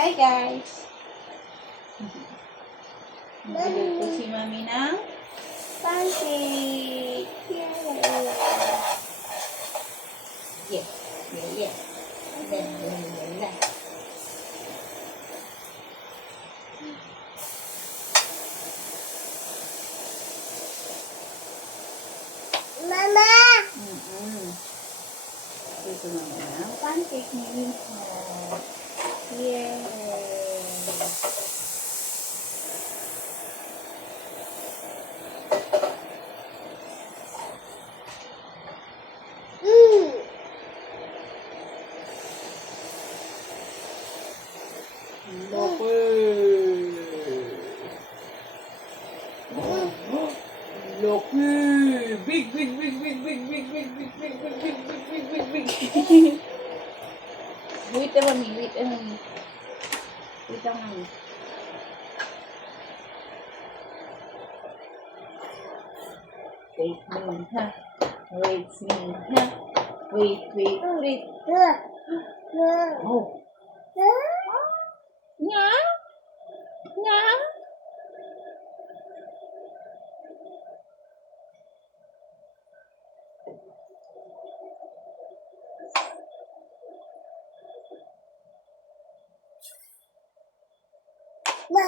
Hi guys! Nagluto si Mami ng pancake! Yes! Yes! Yes! Mama! Ito naman ang pancake ni Minho. Yay! Loko! Loko! Big, big, big, big, big, big, big, big, big, big, big, big, big, big, big. Wait a minute, wait a minute. Wait a minute. Wait me, ha? Wait me, ha? Wait, wait, wait. Oh. Nga? Nga? Ma!